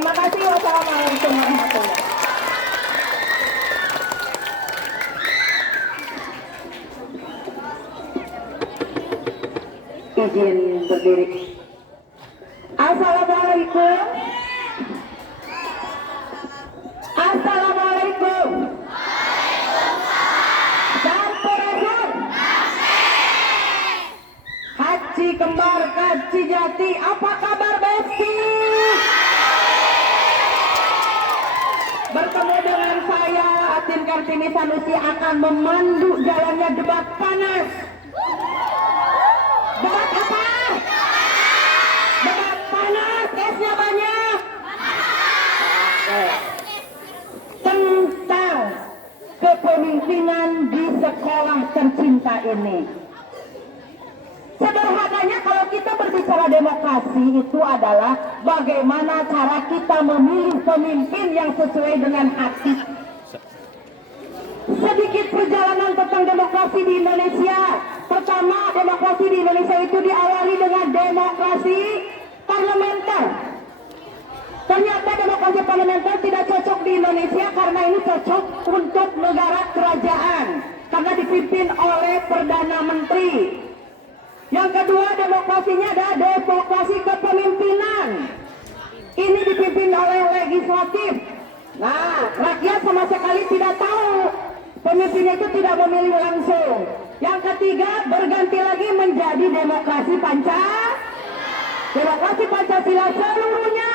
Terima kasih. Wassalamualaikum warahmatullahi. Izin berdiri. Assalamualaikum. Assalamualaikum. Sampurasun. Haji kembar Kaci Jati, apa kabar Besti? Bertemu dengan saya Atin Kartini Sanusi akan memandu jalannya debat panas. Debat apa? Debat panas, esnya banyak. Tentang kepemimpinan di sekolah tercinta ini. Sederhananya kalau kita berbicara demokrasi itu adalah bagaimana cara kita memilih pemimpin yang sesuai dengan hati. Sedikit perjalanan tentang demokrasi di Indonesia. Pertama, demokrasi di Indonesia itu diawali dengan demokrasi parlementer. Ternyata demokrasi parlementer tidak cocok di Indonesia karena ini cocok untuk negara kerajaan. Karena dipimpin oleh Perdana Menteri. Yang kedua, demokrasinya adalah demokrasi kepemimpinan. Ini dipimpin oleh legislatif. Nah, rakyat sama sekali tidak tahu. Pemimpinnya itu tidak memilih langsung. Yang ketiga, berganti lagi menjadi demokrasi Pancasila. Demokrasi Pancasila seluruhnya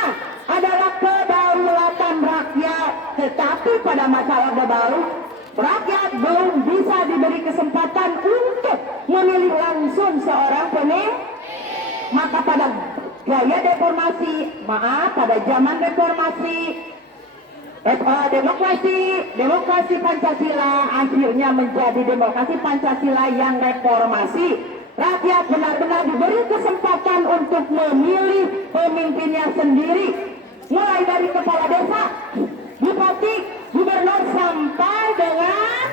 adalah kedaulatan rakyat. Tetapi pada masa Orde Baru, rakyat belum bisa diberi kesempatan untuk memilih langsung seorang pemimpin. Maka pada gaya reformasi, pada zaman reformasi, demokrasi Pancasila akhirnya menjadi demokrasi Pancasila yang reformasi. Rakyat benar-benar diberi kesempatan untuk memilih pemimpinnya sendiri, mulai dari kepala desa, bupati, gubernur sampai dengan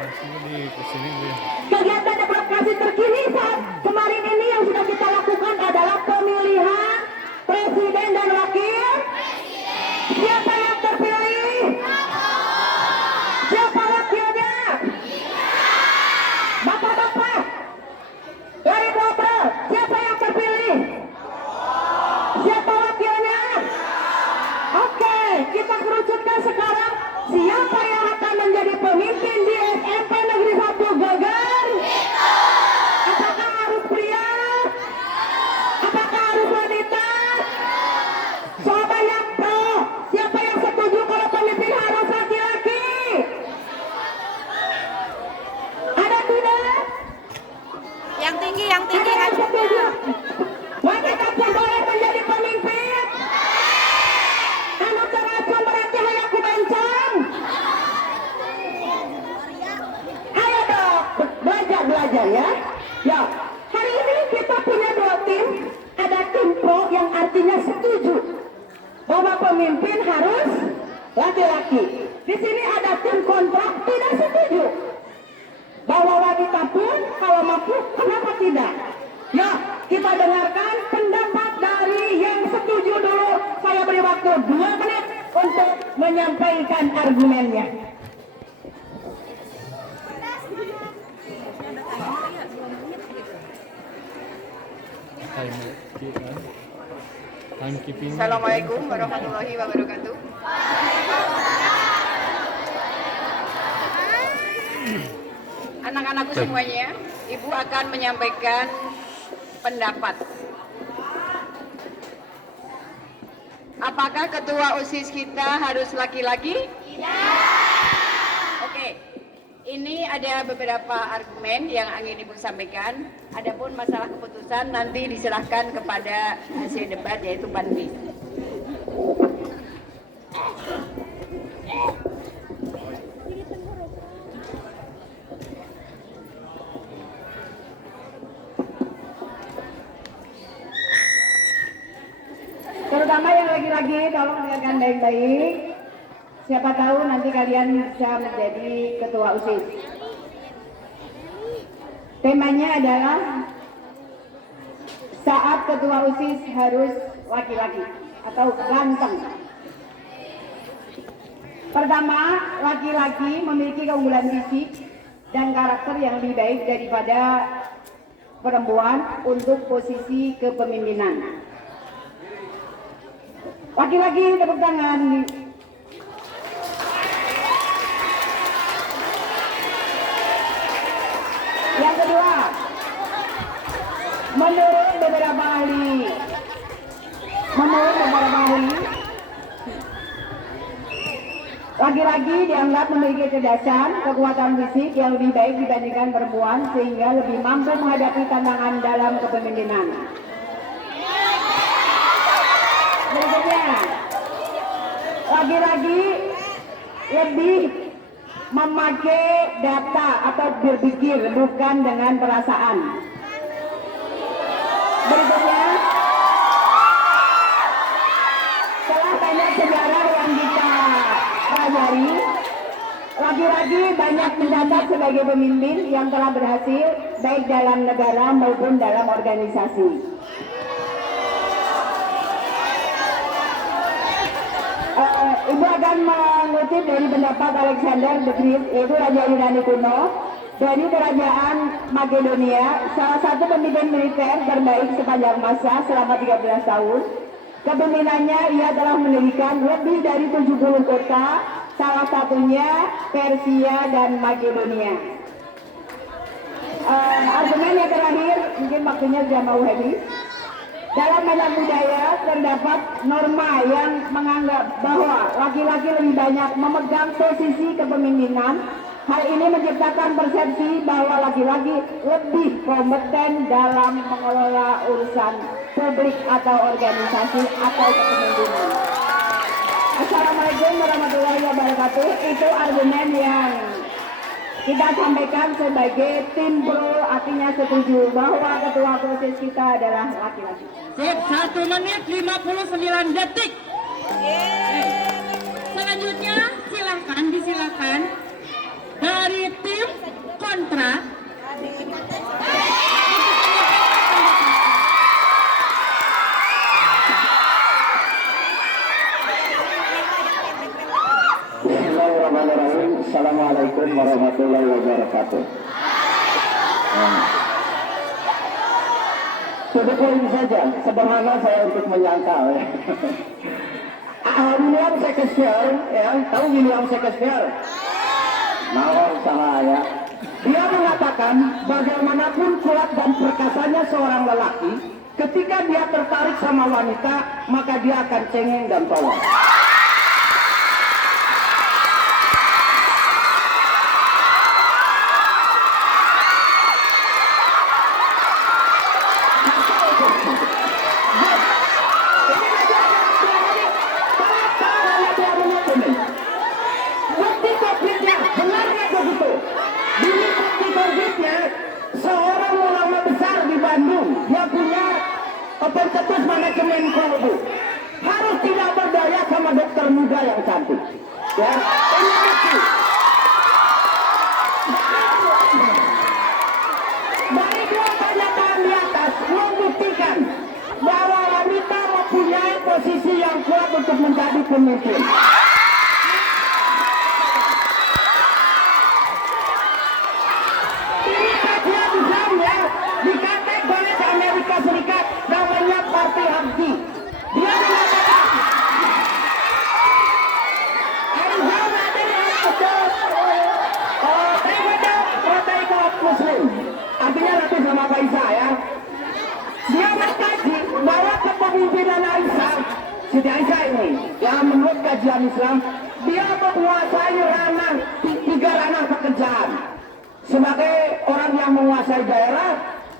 kegiatan demokrasi terkini saat kemarin ini yang sudah kita lakukan adalah pemilihan presiden dan wakil. Siapa yang terpilih? Siapa wakilnya? Bapak-bapak dari Bogor, siapa yang terpilih? Siapa wakilnya? Oke, kita kerucutkan sekarang. Siapa yang akan menjadi pemimpin di SMP Negeri 1 Geger? Apakah harus pria? Apakah harus wanita? Siapa yang pro? Siapa yang setuju kalau pemimpin harus laki-laki? Ada tidak? Yang tinggi setuju. Wanita pun boleh menjadi pemimpin. Anu teracun berarti hayaku bencong. Ayo dong, belajar ya. Ya, hari ini kita punya dua tim. Ada tim pro yang artinya setuju bahwa pemimpin harus laki-laki. Di sini ada tim kontra tidak setuju bahwa wanita pun kalau mampu, kenapa tidak? Ya, kita dengarkan pendapat dari yang setuju dulu. Saya beri waktu 2 menit untuk menyampaikan argumennya. Assalamualaikum warahmatullahi wabarakatuh. Anak-anakku semuanya, Ibu akan menyampaikan pendapat. Apakah ketua OSIS kita harus laki-laki? Oke, ini ada beberapa argumen yang ingin Ibu sampaikan. Adapun masalah keputusan nanti diserahkan kepada hasil debat, yaitu Panwi. Terutama yang lagi-lagi, tolong dengarkan baik-baik. Siapa tahu nanti kalian bisa menjadi ketua OSIS. Temanya adalah saat ketua OSIS harus laki-laki atau ganteng. Pertama, laki-laki memiliki keunggulan fisik dan karakter yang lebih baik daripada perempuan untuk posisi kepemimpinan. Laki-laki, tepuk tangan. Yang kedua, menurut beberapa ahli, laki-laki dianggap memiliki kecerdasan, kekuatan fisik yang lebih baik dibandingkan perempuan sehingga lebih mampu menghadapi tantangan dalam kepemimpinan. Berikutnya, laki-laki lebih memakai data atau berpikir bukan dengan perasaan. Berikutnya, setelah banyak sejarah yang kita pelajari, laki-laki banyak mendapat sebagai pemimpin yang telah berhasil baik dalam negara maupun dalam organisasi. Ibu akan mengutip dari pendapat Alexander the Great, yaitu Raja Yunani kuno dari kerajaan Makedonia, salah satu pemimpin militer terbaik sepanjang masa selama 13 tahun. Kepemimpinannya ia telah mendirikan lebih dari 70 kota, salah satunya Persia dan Makedonia. Argumen yang terakhir, mungkin waktunya sudah mau habis. Dalam banyak budaya terdapat norma yang menganggap bahwa laki-laki lebih banyak memegang posisi kepemimpinan. Hal ini menciptakan persepsi bahwa laki-laki lebih kompeten dalam mengelola urusan publik atau organisasi atau kepemimpinan. Assalamualaikum warahmatullahi wabarakatuh. Itu argumen yang kita sampaikan sebagai tim pro, artinya setuju bahwa ketua proses kita adalah laki-laki. Sip, 1 menit 59 detik. Selanjutnya disilakan dari tim kontra. Bismillahirrahmanirrahim. Assalamualaikum warahmatullahi wabarakatuh. Sudah poin saja, sederhana saya untuk menyangkal. William Shakespeare, ya, tahu William Shakespeare? Nah, saya. Dia mengatakan bagaimanapun kuat dan perkasanya seorang lelaki, ketika dia tertarik sama wanita, maka dia akan cengeng dan tolol. Seorang ulama besar di Bandung, dia punya pencetus manajemen kolbu, harus tidak berdaya sama dokter muda yang cantik. Ya, ini bukti. Dari dua pernyataan di atas membuktikan bahwa wanita mempunyai posisi yang kuat untuk menjadi pemimpin. Serikat namanya Partai Habsi. Dia mengatakan Muslim, artinya nanti sama Pak Isa, ya. Dia mengkaji bahwa kepemimpinan Aisyah, Siti Aisyah ini, yang menurut kajian Islam, dia menguasai tiga ranah pekerjaan. Sebagai orang yang menguasai daerah,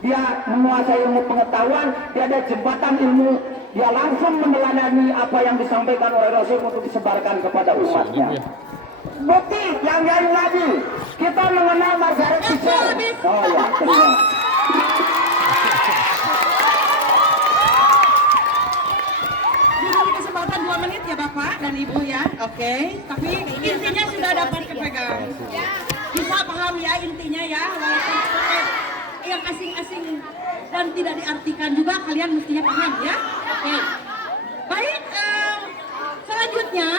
dia menguasai ilmu pengetahuan, dia ada jembatan ilmu, dia langsung meneladani apa yang disampaikan oleh Rasul untuk disebarkan kepada umatnya. Bukti yang lain lagi, kita mengenal Margaret Thatcher. Oh ya, terima. Diberi kesempatan 2 menit ya Bapak dan Ibu ya, oke. Tapi intinya sudah dapat dipegang. Bisa paham ya intinya ya, walaupun yang asing-asing dan tidak diartikan juga kalian mestinya paham ya. Oke. Baik, selanjutnya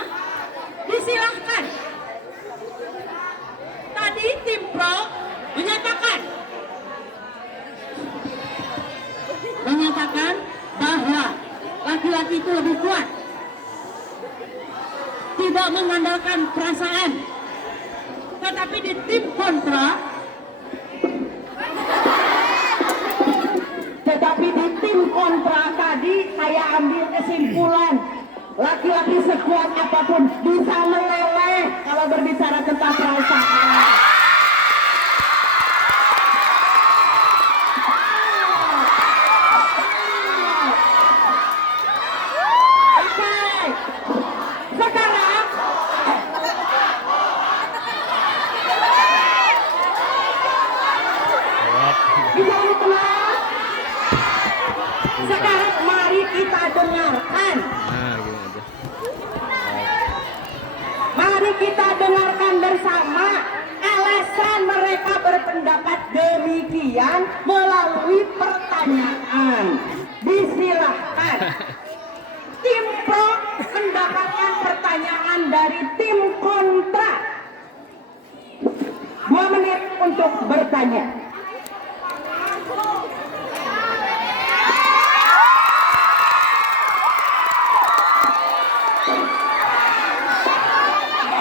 disilahkan laki-laki itu lebih kuat. Tidak mengandalkan perasaan. Tetapi di tim kontra, tadi saya ambil kesimpulan laki-laki sekuat apapun bisa meleleh kalau berbicara tentang perasaan. Oke, sekarang bisa tenang. Sekarang mari kita dengarkan. Mari kita dengarkan bersama alasan mereka berpendapat demikian melalui pertanyaan. Disilahkan. Tim pro mendapatkan pertanyaan dari tim kontra. 2 menit untuk bertanya.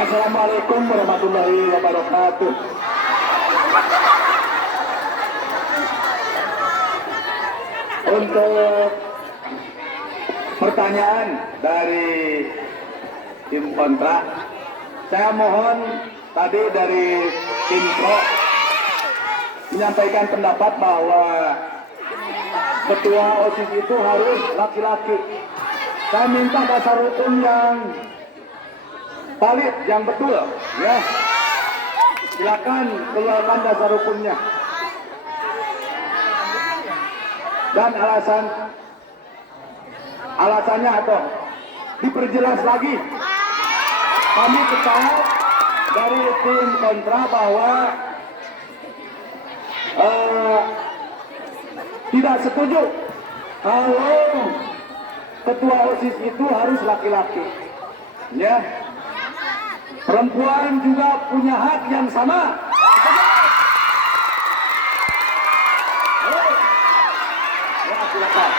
Assalamualaikum warahmatullahi wabarakatuh. Untuk pertanyaan dari tim kontra, saya mohon tadi dari tim pro menyampaikan pendapat bahwa ketua OSIS itu harus laki-laki. Saya minta dasar hukum yang valid, yang betul, ya. Silakan keluarkan dasar hukumnya. Dan alasannya atau diperjelas lagi. Kami ketahui dari tim kontra bahwa tidak setuju kalau ketua OSIS itu harus laki-laki, ya. Perempuan juga punya hak yang sama. Ya, silakan.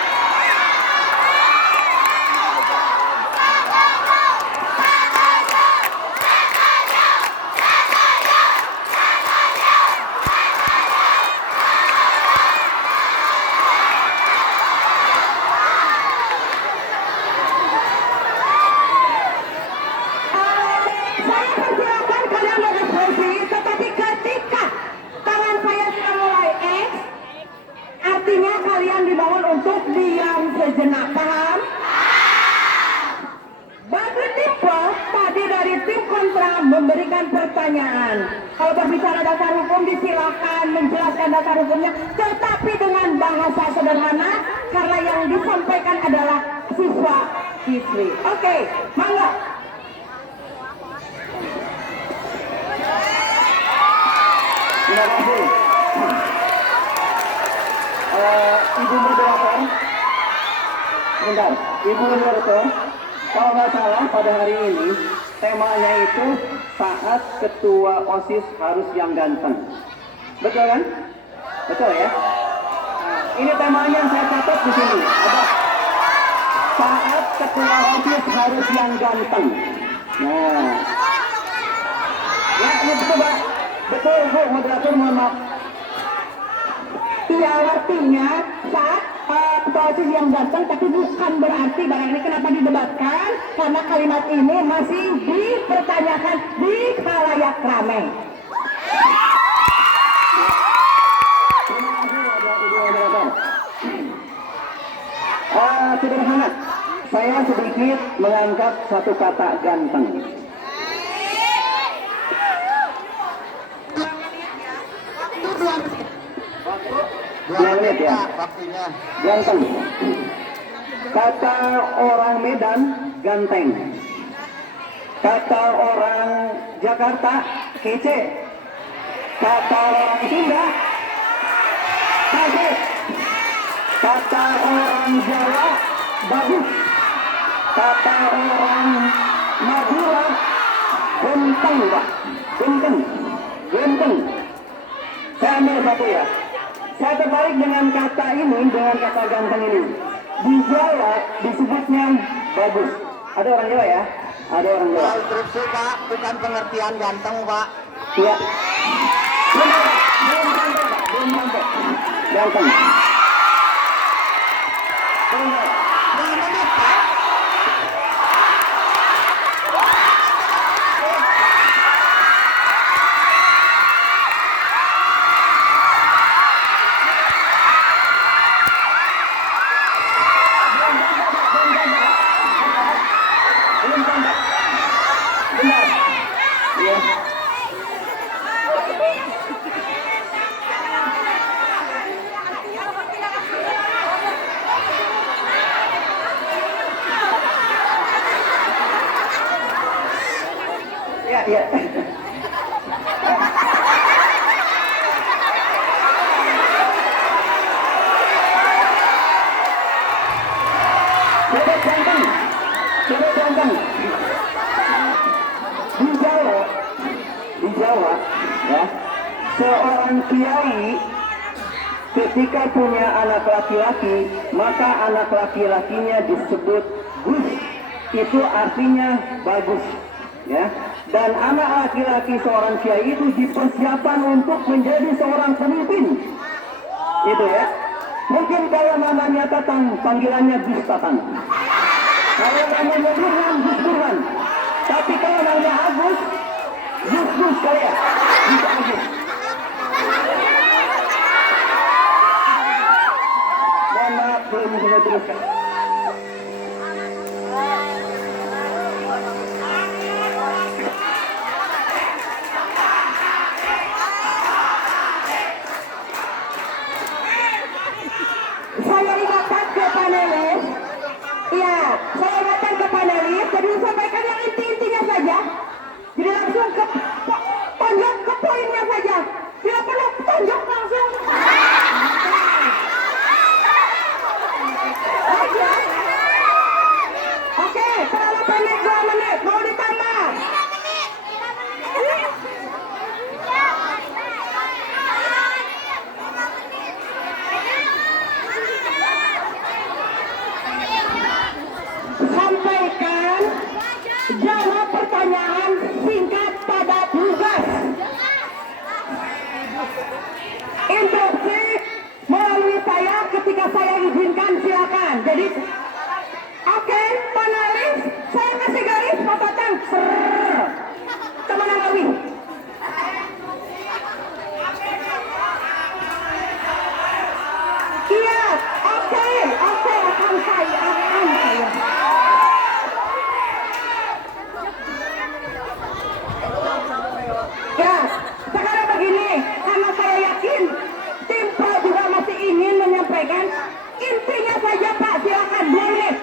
Sejenak, paham? Bagi tim pro, tadi dari tim kontra memberikan pertanyaan. Kalau berbicara dasar hukum disilakan menjelaskan dasar hukumnya, tetapi dengan bahasa sederhana karena yang disampaikan adalah siswa siswi. Oke, mangga. Terima kasih. Ibu moderator. Bentar, Ibu moderator, kalau nggak salah pada hari ini temanya itu saat ketua OSIS harus yang ganteng. Betul kan? Betul ya? Nah, ini temanya yang saya catat di sini. Ada saat ketua OSIS harus yang ganteng. Nah, ya ini betul Pak. Betul Bu moderator, mohon maaf. Iya, artinya saat ketua OSIS yang ganteng, tapi bukan berarti barang ini kenapa didebatkan karena kalimat ini masih dipertanyakan di khalayak ramai. Terima kasih Ibu moderator. Sederhana, saya sedikit mengangkat satu kata ganteng. Dua menit ya, waktunya. Ganteng. Kata orang Medan, ganteng. Kata orang Jakarta, kece. Kata orang Sunda, kasih. Kata orang Jawa, bagus. Kata orang Madura, ganteng Pak. Ganteng. Ganteng. Saya ambil satu ya. Saya tertarik dengan kata ini, dengan kata ganteng ini. di Jawa disebutnya bagus. Ada orang Jawa ya? Ada orang Jawa. Instruksi Pak, bukan pengertian ganteng Pak. Iya. Belum sampai. Ganteng. Yang menit Pak. Belum sampai. Benar. Iya. Iya. Coba ganteng. Di Jawa, ya, seorang kiai ketika punya anak laki-laki, maka anak laki-lakinya disebut gus. Itu artinya bagus, ya. Dan anak laki-laki seorang kiai itu dipersiapkan untuk menjadi seorang pemimpin. Itu ya. Mungkin kalau namanya Tatang, panggilannya Gus Tatang. Kalau namanya Burhan, Gus Burhan. Tapi kalau namanya Agus, Gus kali ya. Gus Agus. Mohon maaf, belum bisa teruskan. Saya ingatkan ke panelis, ya, saya ingatkan ke panelis, jadi sampaikan yang inti-intinya saja. Jadi langsung ke tonjok ke poinnya saja. Tidak perlu tonjok langsung. Oke, terlalu pendek 2 menit, mau ditambah. Sampaikan, jawab pertanyaan singkat padat lugas. Instruksi melalui saya ketika saya izinkan silakan. Jadi, oke, panelis, saya kasih garis Pak Tatang. Kemana lagi? Iya, oke, akan saya. Ya, sekarang begini, karena saya yakin tim Pro juga masih ingin menyampaikan intinya saja Pak, silakan 2 menit.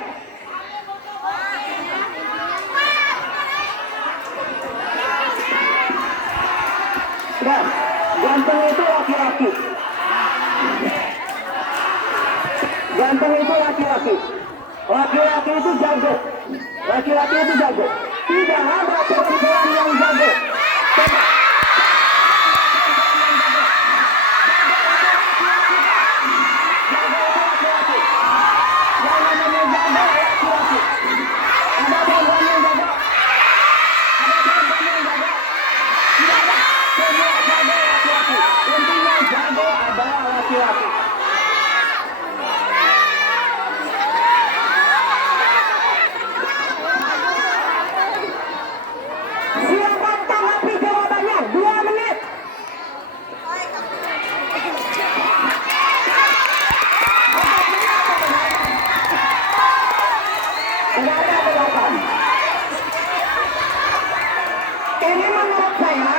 Nah, ganteng itu laki-laki. Ganteng itu laki-laki. Laki-laki itu jago. Laki-laki itu jago. Tidak ada perempuan yang jago. Intinya jago adalah laki-laki. Silakan tanggapi jawabannya 2 menit. Tidak ada tanggapan. Ini menurut saya,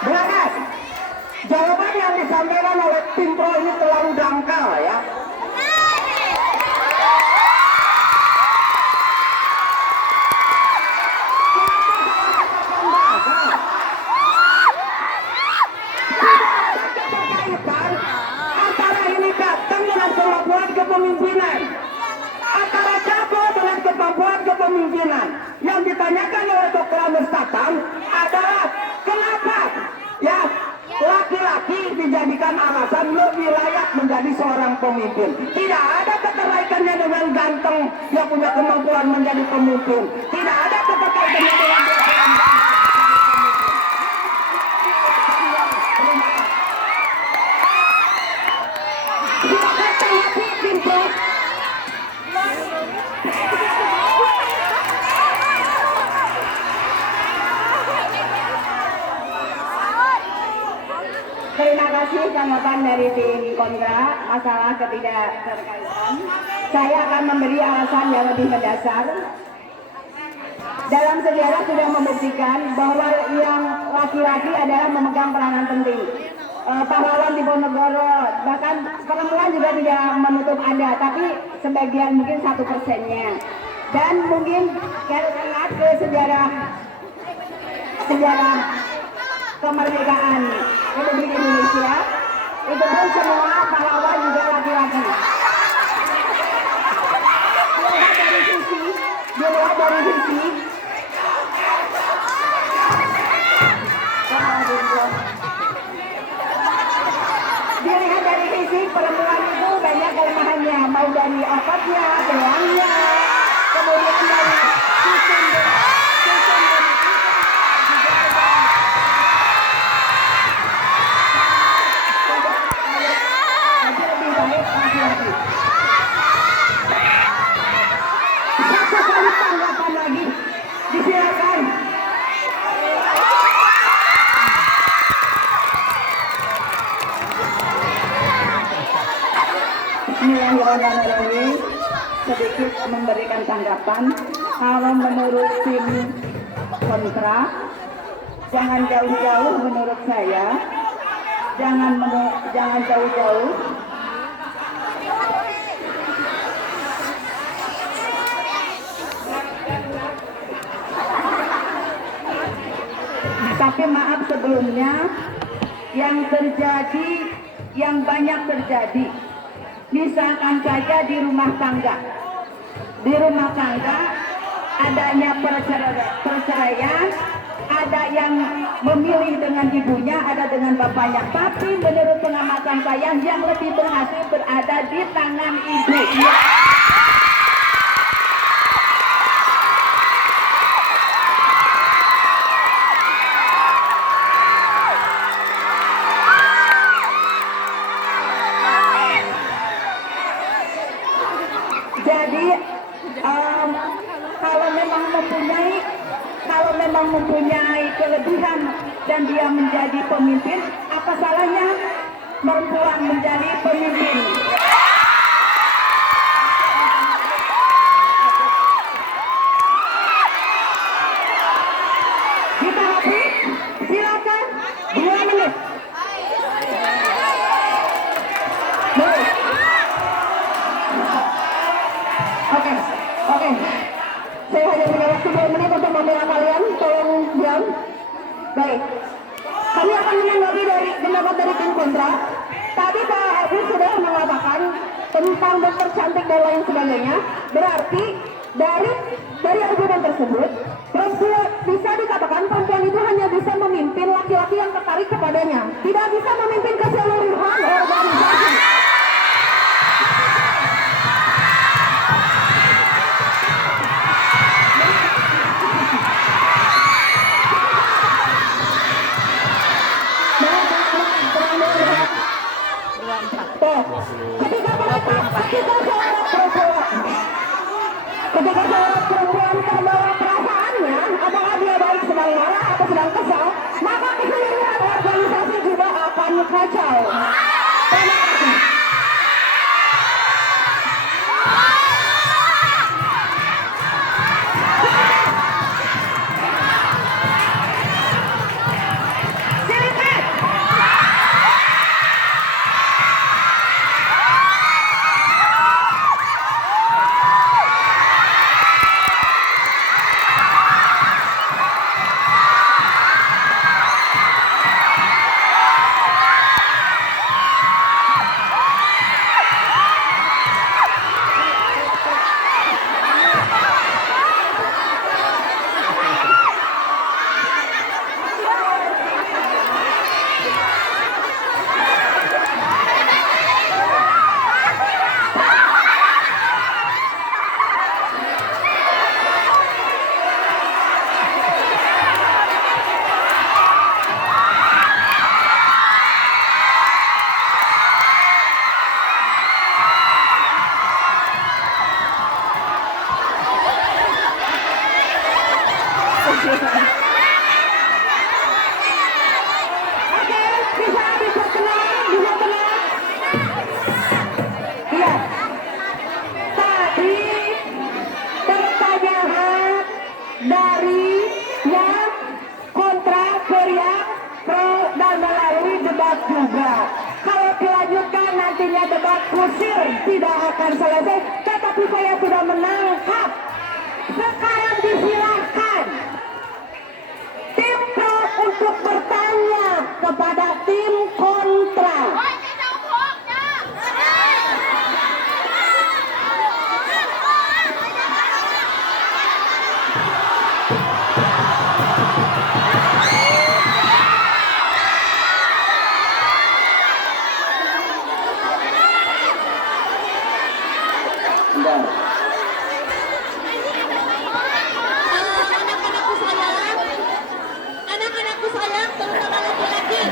Berangas, jawaban yang disampaikan oleh tim Pro ini terlalu dangkal ya. Antara ini datang dengan kemampuan kepemimpinan, antara jago dengan kemampuan kepemimpinan. Yang ditanyakan oleh Dr. Amus Tatang adalah kenapa ya laki-laki dijadikan alasan lebih layak menjadi seorang pemimpin. Tidak ada keterkaitannya dengan ganteng yang punya kemampuan menjadi pemimpin. Tidak ada keterkaitannya dengan silakan tanggapi Pimpres. Terima kasih tanggapan dari tim kontra masalah ketidakterkaitan. Saya akan memberi alasan yang lebih mendasar. Dalam sejarah sudah membuktikan bahwa yang laki-laki adalah memegang peranan penting. Pahlawan Diponegoro, bahkan perempuan juga tidak menutup ada, tapi sebagian mungkin 1%-nya. Dan mungkin kita ingat ke sejarah kemerdekaan Republik Indonesia, itu pun semua pahlawan juga laki-laki. Dilihat dari sisi perempuan itu banyak kelemahannya, mau dari ototnya, tulangnya, kemudian dari sistem lebih baik laki-laki. Satu kali tanggapan lagi, disilakan. Bismillahirrahmanirrahim. Sedikit memberikan tanggapan. Kalau menurut tim kontra, jangan jauh-jauh menurut saya. Jangan jauh-jauh. Tapi maaf sebelumnya, yang banyak terjadi, misalkan saja di rumah tangga. Di rumah tangga adanya perceraian, ada yang memilih dengan ibunya, ada dengan bapaknya. Tapi menurut pengamatan saya, yang lebih berhasil berada di tangan ibu. Jadi kalau memang mempunyai kelebihan dan dia menjadi pemimpin, apa salahnya perempuan menjadi pemimpin? Kita habis, silakan 2 menit. Oke. Saya hanya punya waktu 2 menit untuk membela kalian, tolong diam. Baik. Kami akan menanggapi pendapat dari tim kontra. Tadi Pak Agus sudah mengatakan tentang dokter cantik dan lain sebagainya. Berarti dari argumen tersebut, perempuan bisa dikatakan perempuan itu hanya bisa memimpin laki-laki yang tertarik kepadanya, tidak bisa memimpin keseluruhan organisasi. Ketika seorang perempuan terbawa perasaannya, apakah dia baik sedang marah atau sedang kesal, maka keseluruhan organisasi juga akan kacau. Terima kasih. Oke, bisa tenang, bisa tenang. Iya. Tadi pertanyaan dari yang kontra ke yang pro dan melalui debat juga. Kalau dilanjutkan nantinya debat kusir tidak akan selesai, tetapi saya sudah menangkap. Sekarang disilahkan tim pro untuk bertanya kepada tim kontra. Bentar. Anak-anakku sayang, terutama laki-laki.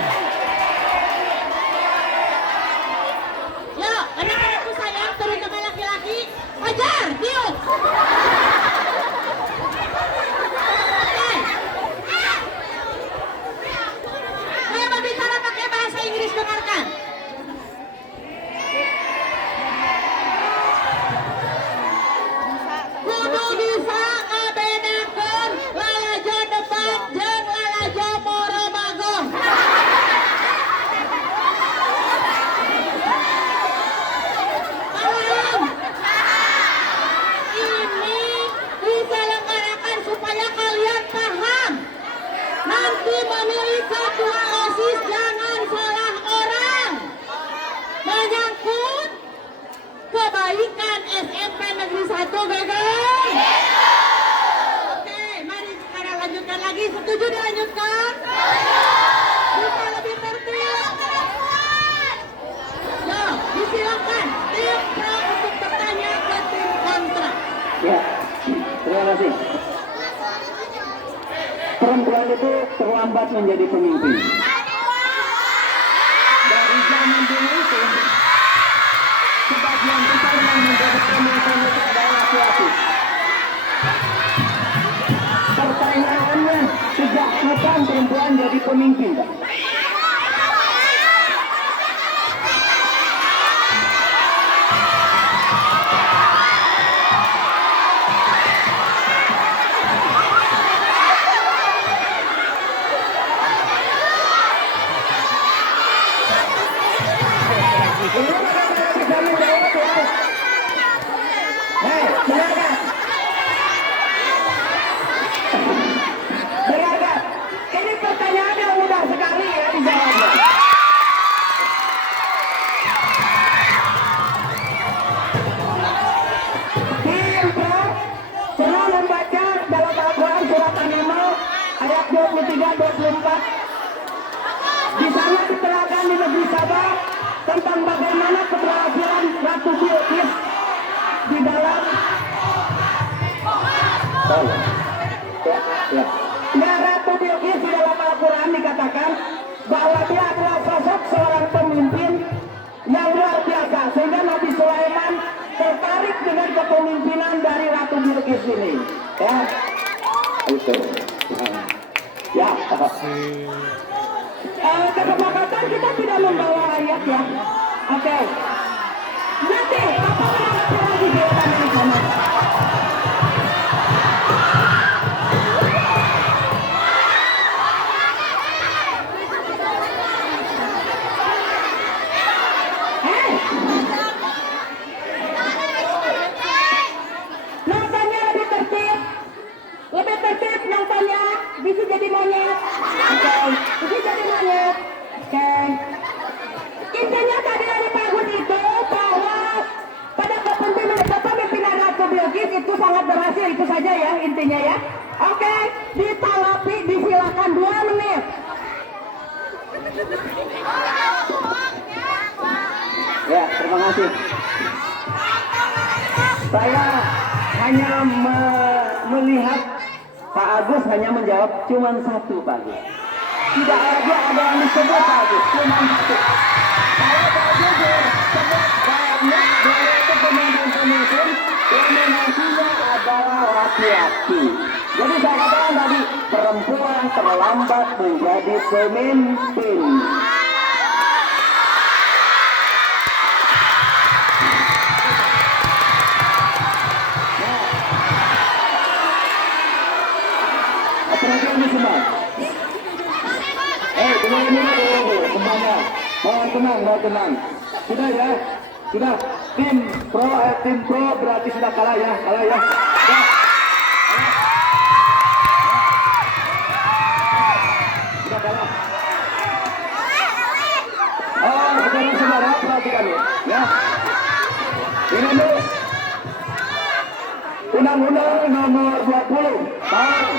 Ya, anak-anakku sayang, terutama laki-laki. Ajar, dius. Saya berbicara pakai bahasa Inggris, dengarkan. Kudu bisa ngabedakeun lalajo debat jeung lalajo moro bagong. Paham? Ini diselenggarakan supaya kalian paham. Nanti memilih ketua OSIS jangan salah orang. Menyangkut kebaikan SMP Negeri 1 gagal. Oke, mari sekarang lanjutkan lagi. Setuju dilanjutkan? Bisa lebih tertib. Ya, disilakan tim pro untuk bertanya ke tim kontra. Ya, terima kasih. Perempuan itu terlambat menjadi pemimpin. Dari zaman dulu itu, sebagian besar yang menjadi pemimpin itu adalah laki-laki. Pertanyaannya, sejak kapan perempuan jadi pemimpin, Pak? Hei, dengarkan. Dengarkan. Ini pertanyaan yang mudah sekali ya dijawabnya. Tim pro pernah membaca dalam Al-Quran surat An-Naml ayat 23-24. Di sana diterangkan di negeri Sabah tentang bagaimana keberhasilan Ratu Bilqis di dalam Ratu Bilqis di dalam Al-Quran dikatakan bahwa dia adalah sosok seorang pemimpin yang luar biasa sehingga Nabi Sulaiman tertarik dengan kepemimpinan dari Ratu Bilqis ini. Ya, itu. Ya. Kesepakatan kita tidak membawa ayat ya. Oke. Nanti apa lagi di sana? Nontonnya lebih tertib nontonnya, bisa jadi monyet. Oke, bisa jadi monyet. Oke. Intinya tadi dari Pak Gus itu bahwa pada kepemimpinan Ratu Bilqis itu sangat berhasil, itu saja ya intinya ya. Oke, ditanggapi disilakan 2 menit. Ya, terima kasih. Saya hanya melihat Pak Agus hanya menjawab cuma satu, Pak Agus. Tidak ada yang disebut Pak Agus, cuma satu. Saya Pak Agus sebut banyak dari itu pemimpin-pemimpin dominasinya adalah laki-laki. Jadi saya katakan tadi, perempuan terlambat menjadi pemimpin. Perhatian di semua. Tunggu, semuanya. Mohon tenang. Sudah ya, sudah. Tim pro berarti sudah kalah ya. Sudah. Sudah kalah. Saudara-saudara, perhatikan ya. Ini dulu. Undang-Undang nomor 20 tahun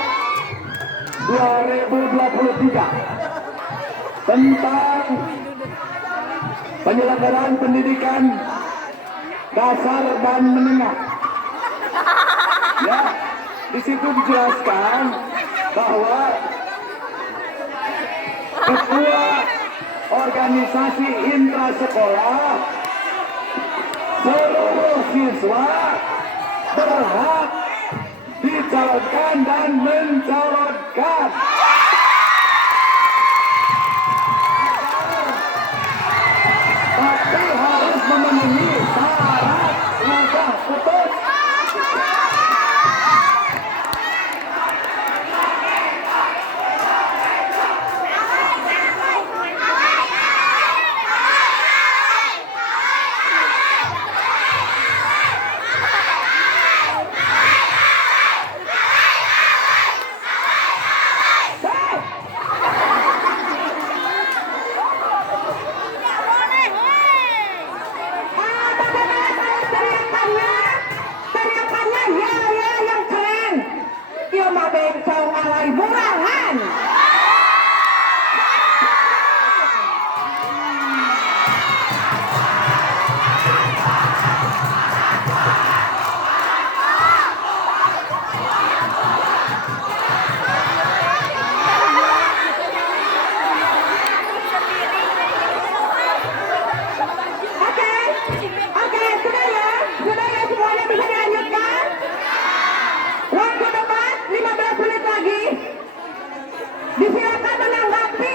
2023 tentang penyelenggaraan pendidikan dasar dan menengah. Ya, di situ dijelaskan bahwa ketua organisasi intrasekolah seluruh siswa berhak dicalonkan dan mencalonkan. Tapi harus memenuhi syarat mudah putus. Teriakannya ya yang keren. Dia mah bencong alay murahan. Oke, sudah ya semuanya bisa dilanjutkan. Waktu debat 15 menit lagi. Disilakan menanggapi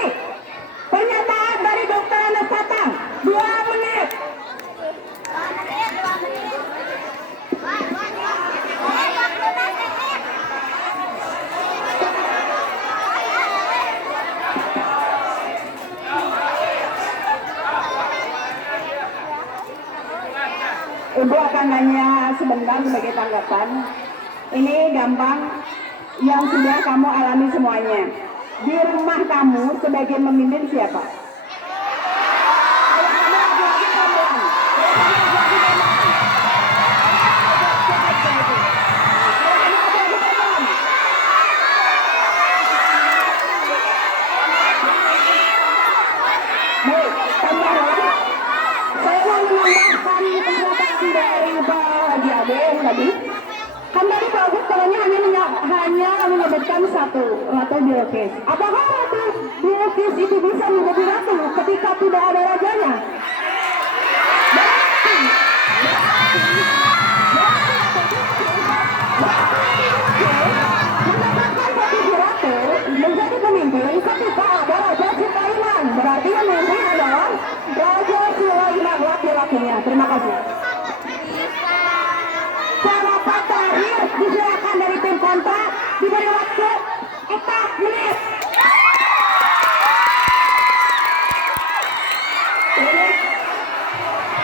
pernyataan dari Dr. Anas Satang 2 menit. Ibu akan nanya sebentar sebagai tanggapan. Ini gampang, yang sudah kamu alami semuanya. Di rumah kamu sebagai pemimpin siapa? Ayah kamu lagi-lagi perempuan. Baik, tambahlah. Saya mau menambahkan pernyataan dari Pak Jade tadi. Kan tadi Pak Agus katanya hanya menyebutkan satu ratu Bilqis. Apakah ratu Bilqis itu bisa menjadi ratu ketika tidak ada rajanya? Mendapatkan posisi ratu menjadi pemimpin ketika ada raja Sulaiman. Berarti yang memimpin adalah Raja Sulaiman laki-lakinya. Terima kasih. Jawaban terakhir disilakan dari tim kontra, diberi waktu 4 menit.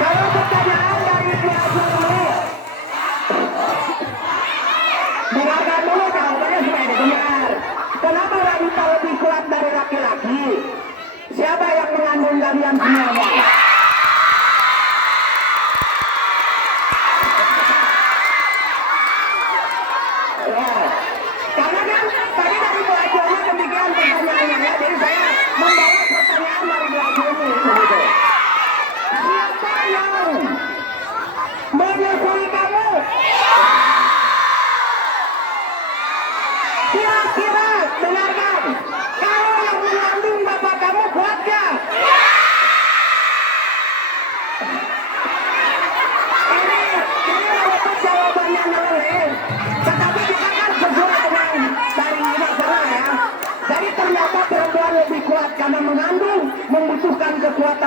Kalau pertanyaan dari pihak juri, dengarkan dulu jawabannya supaya didengar. Kenapa wanita lebih kuat dari laki-laki? Siapa yang mengandung kalian semuanya? Karena kan tadi dari belajarnya demikian pertanyaannya ya, jadi saya membawa pertanyaan dari belajarnya begitu. Siapa yang menyusui kamu? Kira-kira dengarkan, kalau yang mengandung bapak kamu kuat gak?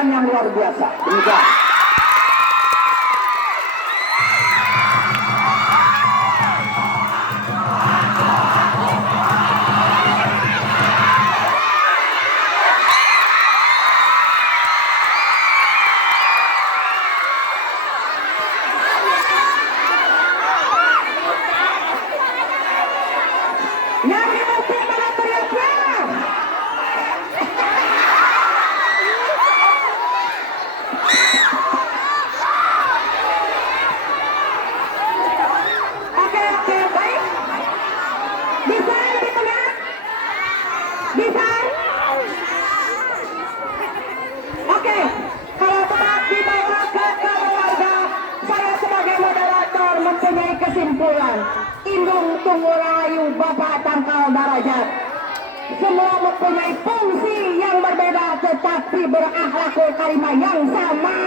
penghargaan yang luar biasa. Demikian. Yang dimaksud pada teriaknya. Oke, baik. Bisa lebih tenang? Bisa? Oke, kalau tetap dibawa ke keluarga, saya sebagai moderator mempunyai kesimpulan. Indung tunggu rayu Bapak Tangkal Darajat. Semua mempunyai fungsi yang berbeda tetapi berakhlakul karimah yang sama.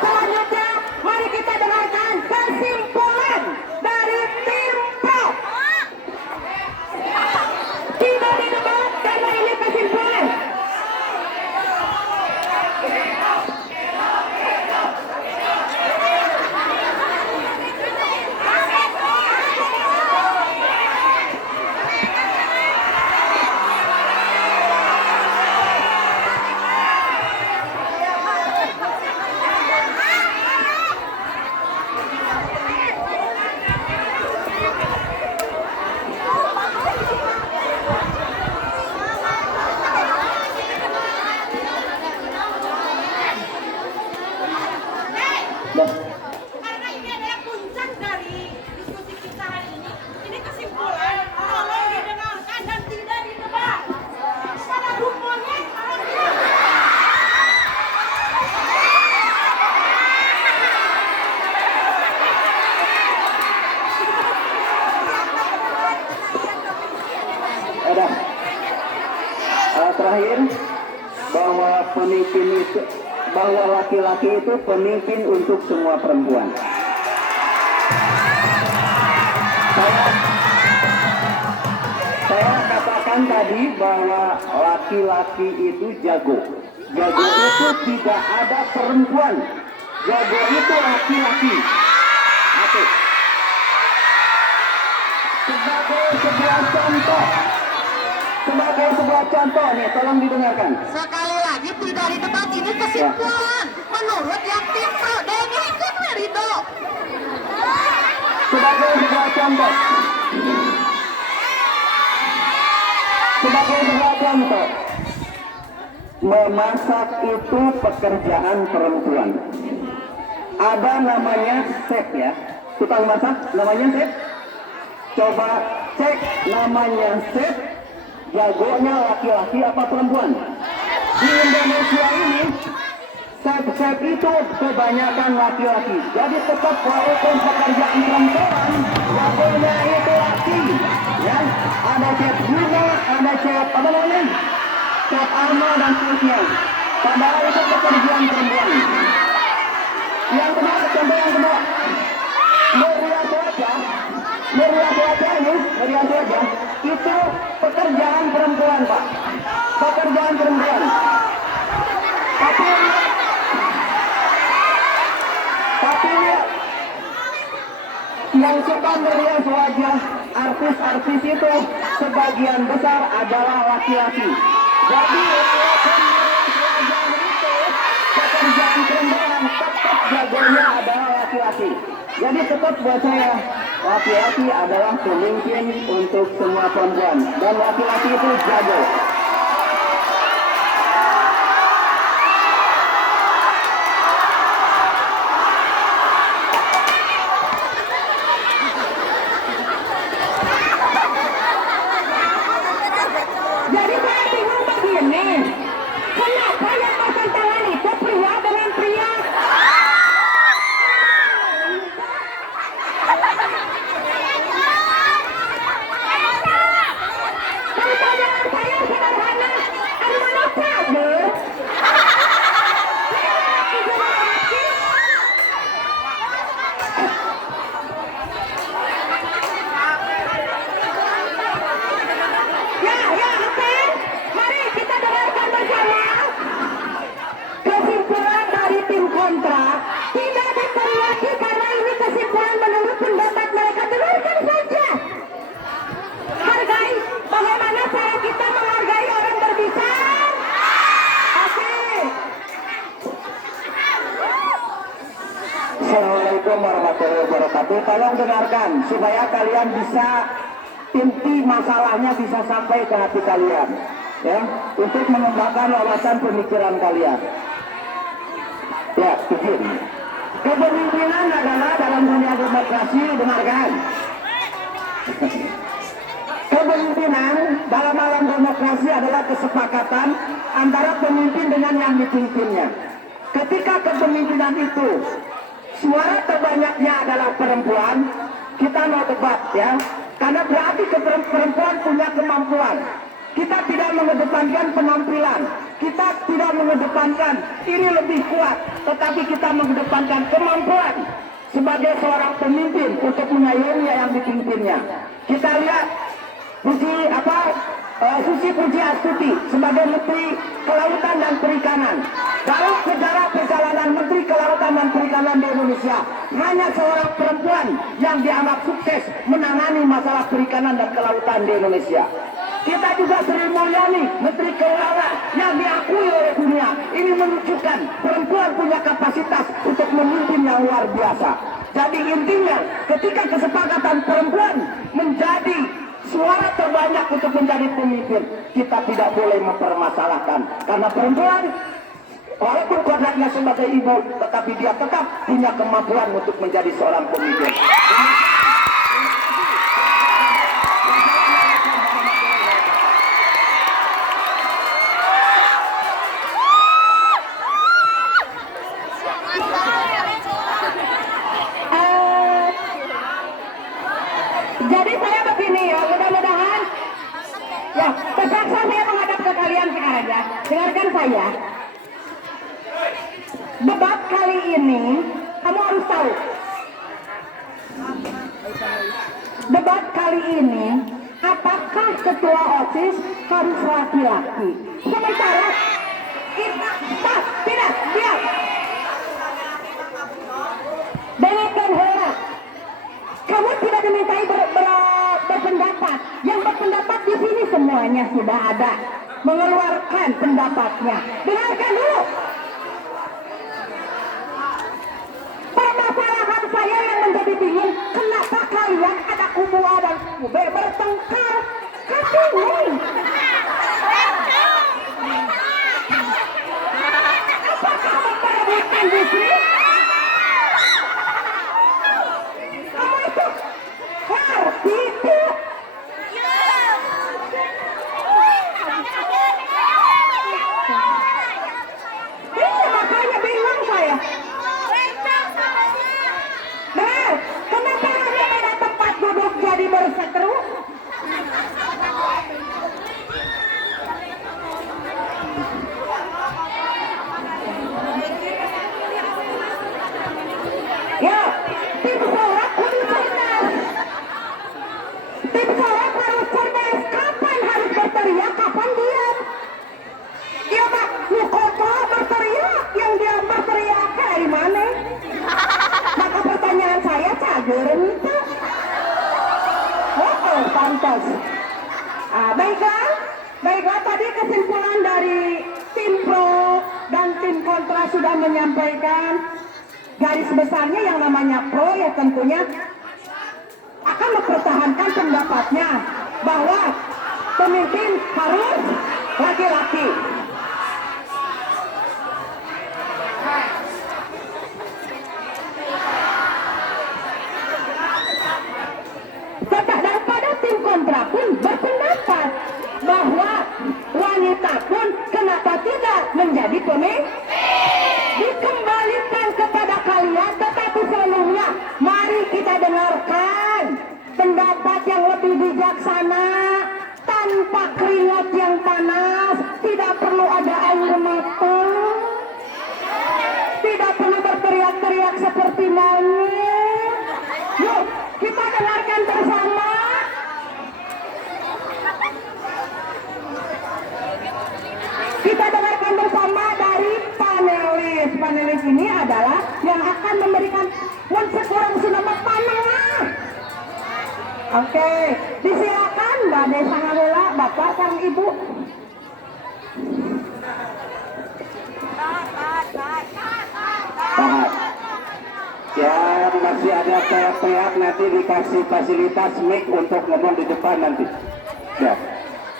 Selanjutnya, mari kita dengarkan kesimpulan dari tim Pro. Tidak didebat karena ini kesimpulan. Karena ini adalah puncak dari diskusi kita hari ini kesimpulan, tolong didengarkan dan tidak didebat. Pada hukumnya, Ada terakhir bahwa pemimpin itu, bahwa laki-laki itu pemimpin untuk semua perempuan. Saya katakan tadi bahwa laki-laki itu jago. Jago itu tidak ada perempuan. Jago itu laki-laki. Oke. Sebagai sebuah contoh nih, tolong didengarkan. Sekali lagi tidak didebat, ini kesimpulan. Menurut yang tim Pro, Denny ikut Merido. Sebagai sebuah contoh. Sebagai sebuah contoh. Memasak itu pekerjaan perempuan. Ada namanya chef ya. Tukang masak namanya chef. Coba cek namanya chef. Jagonya laki-laki apa perempuan? Di Indonesia ini chef itu kebanyakan laki-laki. Jadi tetap walaupun pekerjaan perempuan, jagonya itu laki. Ya, ada chef Guna, ada chef apa namanya? Chef Alma dan seterusnya. Padahal itu pekerjaan perempuan. Yang kedua, contoh yang kedua, meriah wajah itu pekerjaan perempuan, Pak. Pekerjaan perempuan. Tapi lihat, yang suka merias wajah artis-artis itu sebagian besar adalah laki-laki. Jadi walaupun merias wajah itu pekerjaan perempuan, tetap jagonya adalah laki-laki. Jadi tetap buat saya, laki-laki adalah pemimpin untuk semua perempuan. Dan laki-laki itu jago. Jadi saya bingung begini. Kenapa yang pasang tangan itu pria dengan pria? Pertanyaan saya sederhana. dengarkan supaya kalian bisa inti masalahnya bisa sampai ke hati kalian, ya, untuk mengembangkan wawasan pemikiran kalian. Ya, izin. Kepemimpinan adalah dalam dunia demokrasi, dengarkan. Kepemimpinan dalam alam demokrasi adalah kesepakatan antara pemimpin dengan yang dipimpinnya. Ketika kepemimpinan itu suara terbanyaknya adalah perempuan, kita mau debat, ya, karena berarti perempuan punya kemampuan. Kita tidak mengedepankan penampilan, kita tidak mengedepankan ini lebih kuat, tetapi kita mengedepankan kemampuan sebagai seorang pemimpin untuk mengayomi yang dipimpinnya. Kita lihat Susi Pujiastuti sebagai Menteri Kelautan dan Perikanan. Dalam sejarah perjalanan Menteri Kelautan dan Perikanan di Indonesia, hanya seorang perempuan yang dianggap sukses menangani masalah perikanan dan kelautan di Indonesia. Kita juga Sri Mulyani, Menteri Keuangan yang diakui oleh dunia. Ini menunjukkan perempuan punya kapasitas untuk memimpin yang luar biasa. Jadi intinya, ketika kesepakatan perempuan menjadi suara terbanyak untuk menjadi pemimpin, kita tidak boleh mempermasalahkan. Karena perempuan, walaupun kodratnya sebagai ibu, tetapi dia tetap punya kemampuan untuk menjadi seorang pemimpin. Jadi saya begini ya, mudah-mudahan ya, terpaksa saya menghadap ke kalian sekarang ya. Dengarkan saya. Debat kali ini, kamu harus tahu. Debat kali ini, apakah ketua OSIS harus laki-laki? Sementara tidak, diam. Dengarkan Hera. Kamu tidak dimintai berpendapat. Yang berpendapat di sini semuanya sudah ada mengeluarkan pendapatnya. Dengarkan dulu. Permasalahan saya yang menjadi bingung, kenapa kalian ada kubu A dan kubu B bertengkar? Kan bingung. Apakah memperebutkan di sini? Makanya bingung saya. Nah, kenapa hanya beda tempat duduk jadi berseteru? Ya, tim sorak harus cerdas. Tim sorak harus cerdas. Kapan harus berteriak, kapan diam? Iya Pak, Mukoto berteriak, yang dia berteriak dari mana? Maka pertanyaan saya, cageran itu. Oh, pantas. Baiklah, tadi kesimpulan dari tim pro dan tim kontra sudah menyampaikan garis besarnya. Yang namanya pro ya tentunya akan mempertahankan pendapatnya bahwa pemimpin harus laki-laki. Daripada tim kontra pun berpendapat bahwa wanita pun kenapa tidak menjadi pemimpin. Dikembalikan kepada kalian, tetapi sebelumnya mari kita dengarkan pendapat yang lebih bijaksana tanpa keringat yang panas. Tidak perlu ada air mata, tidak perlu berteriak-teriak seperti monyet. Yuk kita dengarkan bersama. Kita dengarkan bersama dari panelis. Panelis ini adalah yang akan memberikan sekurang nama panel. Oke, disilakan Mbak Desa Ngalela, Bapak dan Ibu. Ya, kasih ada teriak-teriak nanti dikasih fasilitas mic untuk ngomong di depan nanti. Ya,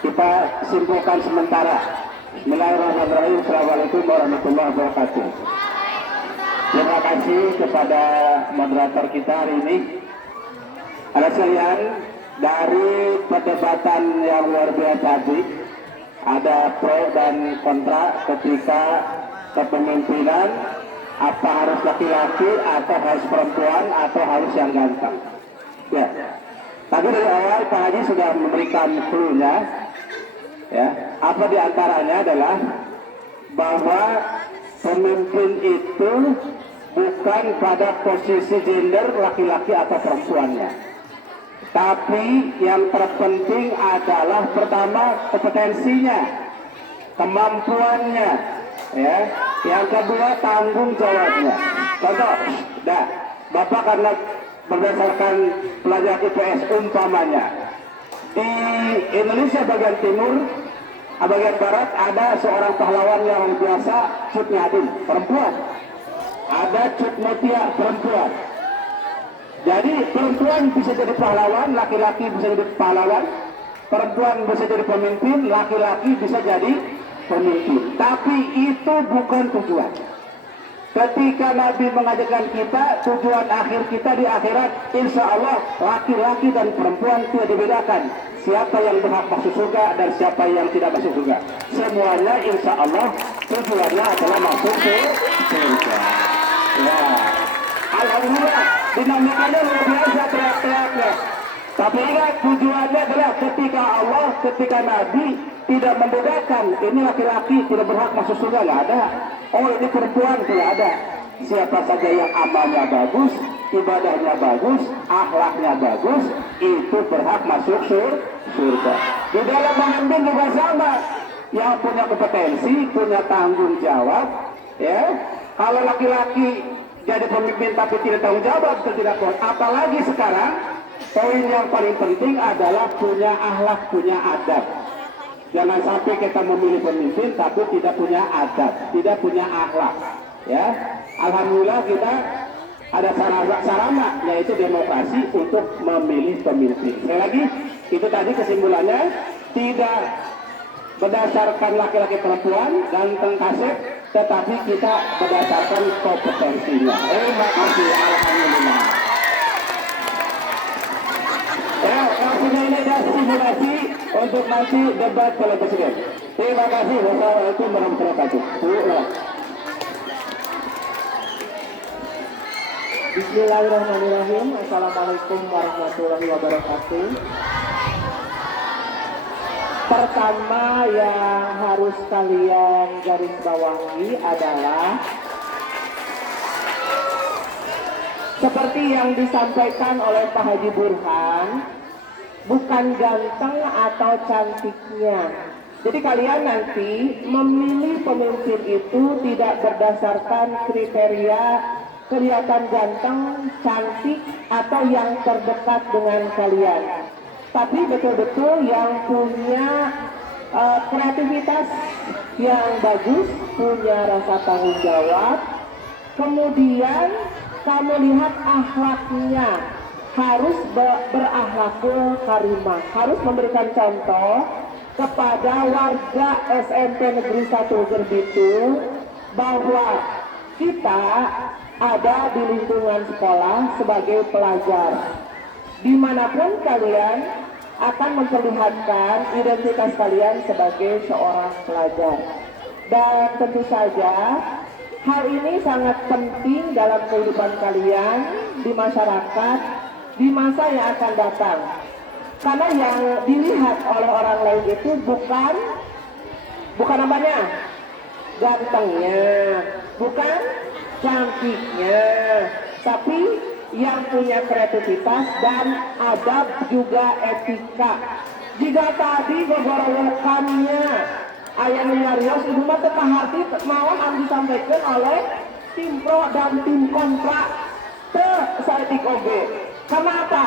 kita simpulkan sementara. Bismillahirrahmanirrahim. Assalamualaikum warahmatullahi wabarakatuh. Terima kasih kepada moderator kita hari ini. Ada sekalian, dari perdebatan yang luar biasa tadi, ada pro dan kontra ketika kepemimpinan, apa harus laki-laki atau harus perempuan atau harus yang ganteng. Ya, tadi dari awal Pak Haji sudah memberikan clue-nya. Ya, apa diantaranya adalah bahwa pemimpin itu bukan pada posisi gender laki-laki atau perempuannya, tapi yang terpenting adalah pertama kompetensinya, kemampuannya, ya. Yang kedua tanggung jawabnya. Contoh, Bapak karena berdasarkan pelajar IPS umpamanya di Indonesia bagian timur, bagian barat ada seorang pahlawan yang biasa, Cut Nyadin, perempuan. Ada Cut Mutia, perempuan. Jadi perempuan bisa jadi pahlawan, laki-laki bisa jadi pahlawan, perempuan bisa jadi pemimpin, laki-laki bisa jadi pemimpin. Tapi itu bukan tujuan. Ketika Nabi mengajarkan kita, tujuan akhir kita di akhirat, insya Allah laki-laki dan perempuan tidak dibedakan. Siapa yang berhak masuk surga dan siapa yang tidak masuk surga. Semuanya insya Allah tujuannya adalah masuk surga. Ya, alhamdulillah dinamikanya luar biasa teriak-teriaknya. Tapi ingat tujuannya adalah ketika Allah, ketika Nabi tidak membedakan ini laki-laki tidak berhak masuk surga, nggak ada. Oh ini perempuan, tidak ada. Siapa saja yang amalnya bagus, ibadahnya bagus, akhlaknya bagus, itu berhak masuk surga. Di dalam memimpin juga sama. Yang punya kompetensi, punya tanggung jawab, ya. Kalau laki-laki jadi pemimpin tapi tidak tanggung jawab, tidak kuat. Apalagi sekarang, poin yang paling penting adalah punya akhlak, punya adab. Jangan sampai kita memilih pemimpin tapi tidak punya adab, tidak punya akhlak. Ya, alhamdulillah kita ada sarana yaitu demokrasi untuk memilih pemimpin. Sekali lagi, itu tadi kesimpulannya tidak berdasarkan laki-laki perempuan dan kasep, tetapi kita berdasarkan kompetensinya. Terima kasih, alhamdulillah. Ya, maksudnya ini adalah simulasi untuk nanti debat calon presiden. Terima kasih. Wassalamualaikum warahmatullahi wabarakatuh. Bismillahirrahmanirrahim. Assalamualaikum warahmatullahi wabarakatuh. Pertama yang harus kalian garis bawahi adalah seperti yang disampaikan oleh Pak Haji Burhan, bukan ganteng atau cantiknya. Jadi kalian nanti memilih pemimpin itu tidak berdasarkan kriteria kelihatan ganteng, cantik, atau yang terdekat dengan kalian. Tapi betul-betul yang punya kreativitas yang bagus, punya rasa tanggung jawab, kemudian kamu lihat akhlaknya, harus berakhlakul karimah, harus memberikan contoh kepada warga SMP Negeri 1 Gerbitu bahwa kita ada di lingkungan sekolah sebagai pelajar. Dimanapun kalian akan memperlihatkan identitas kalian sebagai seorang pelajar. Dan tentu saja hal ini sangat penting dalam kehidupan kalian di masyarakat di masa yang akan datang. Karena yang dilihat oleh orang lain itu bukan namanya gantengnya, bukan cantiknya, tapi yang punya kreativitas dan adab juga etika. Jika tadi gogorowokannya ayah nyarios ibu mah teka hati mau disampaikan oleh tim pro dan tim kontra saya dikoge. Kenapa?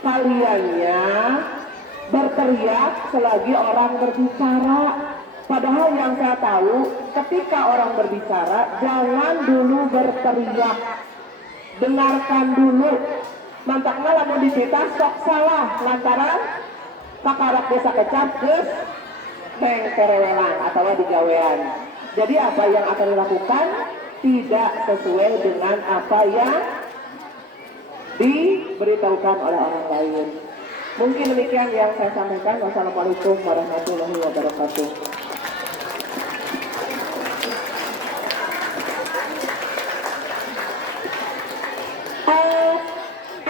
Kaliannya berteriak selagi orang berbicara. Padahal yang saya tahu ketika orang berbicara jangan dulu berteriak. dengarkan dulu. Mantakna lamun dicita sok salah lantaran sakarok desa kecap geus mengkerewelan atau digawean. Jadi apa yang akan dilakukan tidak sesuai dengan apa yang diberitahukan oleh orang lain. Mungkin demikian yang saya sampaikan. Wassalamualaikum warahmatullahi wabarakatuh.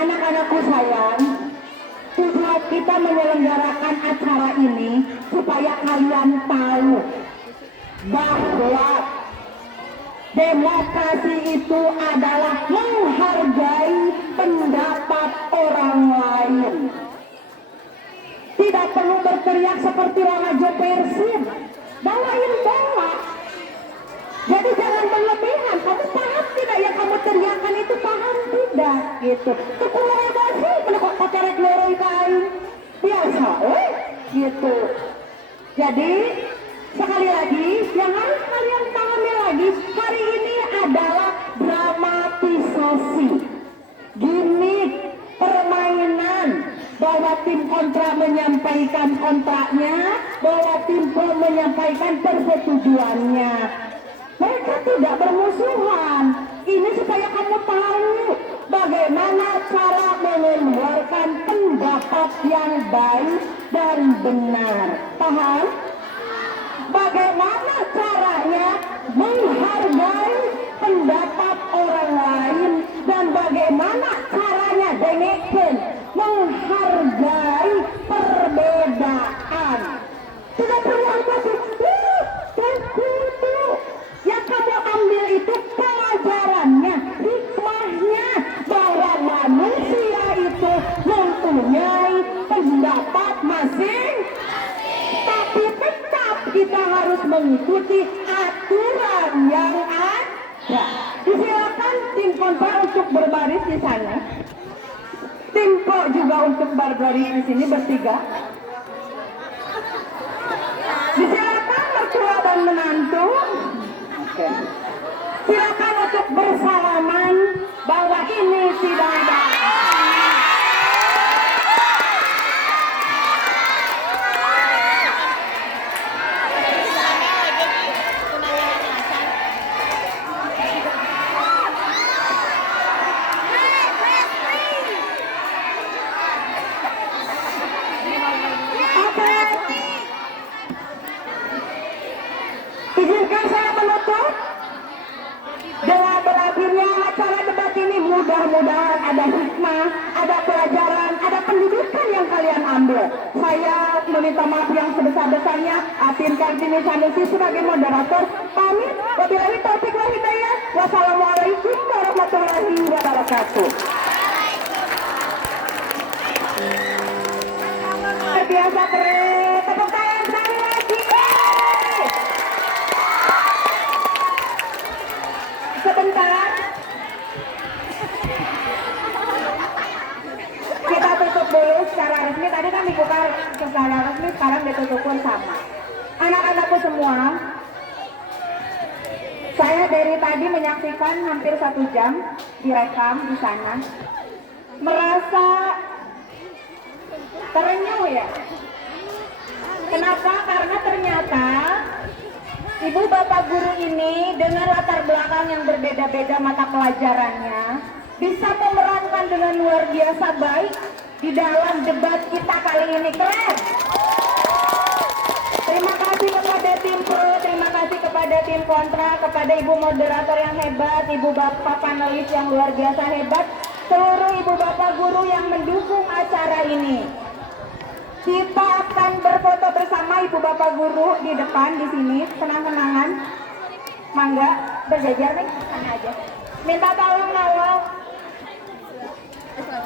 Anak-anakku sayang, tujuan kita menyelenggarakan acara ini supaya kalian tahu bahwa demokrasi itu adalah menghargai pendapat orang lain. Tidak perlu berteriak seperti Raja Persib, bawain bola. Jadi jangan berlebihan. Kamu paham tidak yang kamu teriakan itu, paham tidak? Gitu. Tukul emosi, kok pakai rek lorong kain. Biasa, gitu. Jadi sekali lagi, yang harus kalian pahami lagi, hari ini adalah dramatisasi, gimmick, permainan, bahwa tim kontra menyampaikan kontraknya, bahwa tim pro menyampaikan persetujuannya. Mereka tidak bermusuhan. Ini supaya kamu tahu bagaimana cara mengeluarkan pendapat yang baik dan benar. Paham? Bagaimana caranya menghargai pendapat orang lain dan bagaimana caranya dengekeun menghargai perbedaan. Tidak perlu emosi. Yang kamu ambil itu pelajarannya, hikmahnya, bahwa manusia itu mempunyai pendapat masing. Tapi tetap kita harus mengikuti aturan yang ada. Silakan tim kontra untuk berbaris di sana. Tim pro juga untuk berbaris di sini bertiga. Silakan mertua dan menantu. Oke. Silakan untuk bersalaman bahwa ini tidak ada. Izinkan saya menutup dengan berakhirnya acara debat ini. Mudah-mudahan ada hikmah, ada pelajaran, ada pendidikan yang kalian ambil. Saya meminta maaf yang sebesar-besarnya. Atin Kartini Sanusi sebagai moderator pamit. Wabillahi taufiq wal hidayah. Wassalamualaikum warahmatullahi wabarakatuh. Biasa keren. Tepuk tangan sekali lagi. Sebentar, kita tutup dulu secara resmi. Tadi kan dibuka secara resmi, sekarang ditutupkan sama. Anak-anakku semua, saya dari tadi menyaksikan hampir 1 jam direkam di sana. Merasa terenyuh ya. Kenapa? Karena ternyata ibu bapak guru ini dengan latar belakang yang berbeda-beda mata pelajarannya bisa memerankan dengan luar biasa baik di dalam debat kita kali ini. Keren! Terima kasih kepada tim pro, terima kasih kepada tim kontra, kepada ibu moderator yang hebat, ibu bapak panelis yang luar biasa hebat, seluruh ibu bapak guru yang mendukung acara ini. Kita akan berfoto bersama ibu bapak guru di depan di sini, kenang-kenangan. Mangga berjajar nih, sana aja. Minta tolong awal.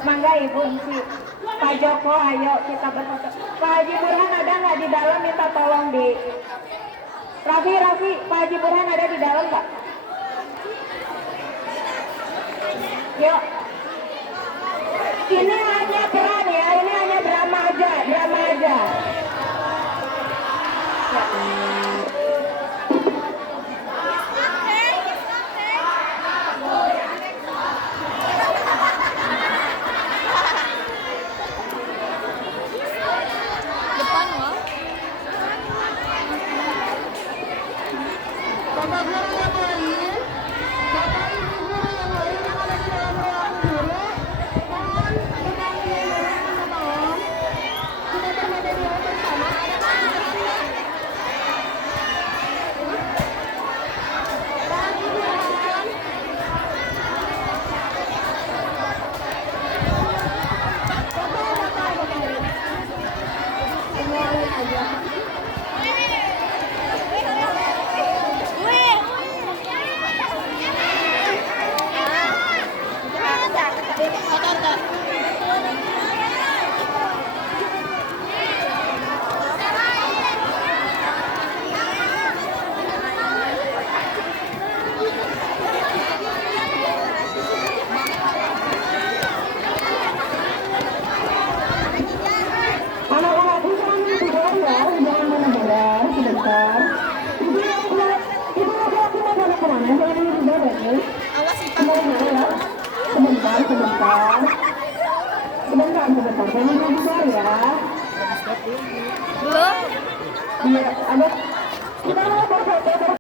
Mangga ibu isi. Pak Joko, ayo kita berfoto. Pak Haji Burhan ada nggak di dalam? Minta tolong di. Raffi, Pak Haji Burhan ada di dalam nggak? Yuk. Ini hanya peran ya, ini hanya drama aja. sebentar. Sebentar. Jangan lupa ya. Belum? Iya, ada. Kita mau